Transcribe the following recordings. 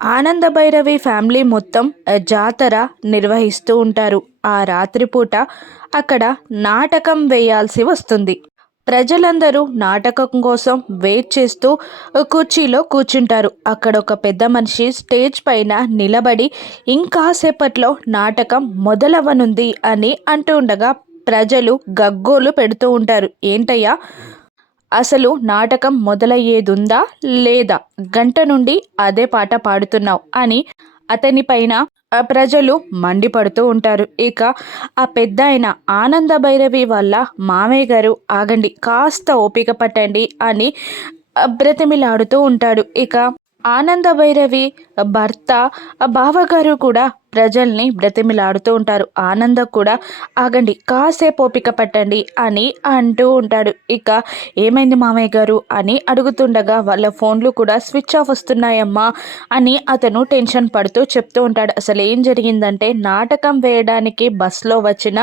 ఆనంద భైరవి ఫ్యామిలీ మొత్తం జాతర నిర్వహిస్తూ ఉంటారు. ఆ రాత్రిపూట అక్కడ నాటకం వేయాల్సి వస్తుంది. ప్రజలందరూ నాటకం కోసం వెయిట్ చేస్తూ కుర్చీలో కూర్చుంటారు. అక్కడ ఒక పెద్ద మనిషి స్టేజ్ పైన నిలబడి ఇంకాసేపట్లో నాటకం మొదలవ్వనుంది అని అంటూ ఉండగా ప్రజలు గగ్గోలు పెడుతూ ఉంటారు. ఏంటయ్యా, అసలు నాటకం మొదలయ్యేదుందా లేదా? గంట నుండి అదే పాట పాడుతున్నావు అని అతని పైన ప్రజలు మండిపడుతూ ఉంటారు. ఇక ఆ పెద్దాయన ఆనంద భైరవి వల్ల మామయ్య గారు ఆగండి, కాస్త ఓపిక పట్టండి అని బ్రతిమిలాడుతూ ఉంటాడు. ఇక ఆనంద భైరవి భర్త బావగారు కూడా ప్రజల్ని బ్రతిమిలాడుతూ ఉంటారు. ఆనంద కూడా ఆగండి, కాసేపు ఓపిక పట్టండి అని అంటూ ఉంటాడు. ఇక ఏమైంది మామయ్య గారు అని అడుగుతుండగా వాళ్ళ ఫోన్లు కూడా స్విచ్ ఆఫ్ వస్తున్నాయమ్మా అని అతను టెన్షన్ పడుతూ చెప్తూ ఉంటాడు. అసలు ఏం జరిగిందంటే నాటకం వేయడానికి బస్లో వచ్చిన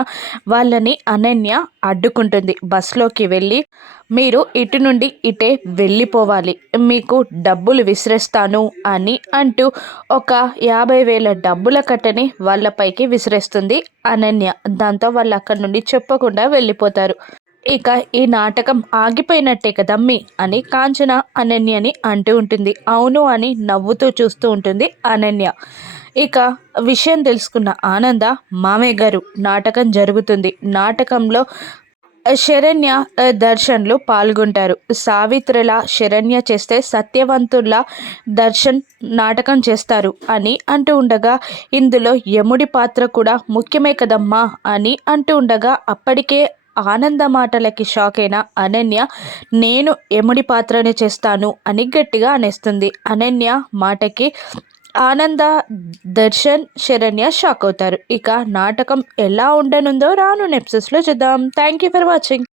వాళ్ళని అనన్య అడ్డుకుంటుంది. బస్లోకి వెళ్ళి మీరు ఇటు నుండి ఇటే వెళ్ళిపోవాలి, మీకు డబ్బులు విసిరేస్తాను అని అంటూ ఒక 50,000 డబ్బుల కట్టని వాళ్ళపైకి విసిరేస్తుంది అనన్య. దాంతో వాళ్ళు అక్కడి నుండి చెప్పకుండా వెళ్ళిపోతారు. ఇక ఈ నాటకం ఆగిపోయినట్టే కదమ్మి అని కాంచన అనన్యని అంటూ ఉంటుంది. అవును అని నవ్వుతూ చూస్తూ ఉంటుంది అనన్య. ఇక విషయం తెలుసుకున్న ఆనంద, మామయ్య గారు నాటకం జరుగుతుంది, నాటకంలో శరణ్య దర్శన్లు పాల్గొంటారు. సావిత్రిలా శరణ్య చేస్తే సత్యవంతుల్లా దర్శన్ నాటకం చేస్తారు అని అంటూ ఉండగా ఇందులో యముడి పాత్ర కూడా ముఖ్యమే కదమ్మా అని అంటూ ఉండగా అప్పటికే ఆనంద మాటలకి షాక్ అయిన అనన్య నేను యముడి పాత్రనే చేస్తాను అని గట్టిగా అనేస్తుంది. అనన్య మాటకి ఆనంద, దర్శన్, శరణ్య షాక్ అవుతారు. ఇక నాటకం ఎలా ఉండనుందో రాను ఎపిసోడ్స్లో చూద్దాం. Thank you for watching.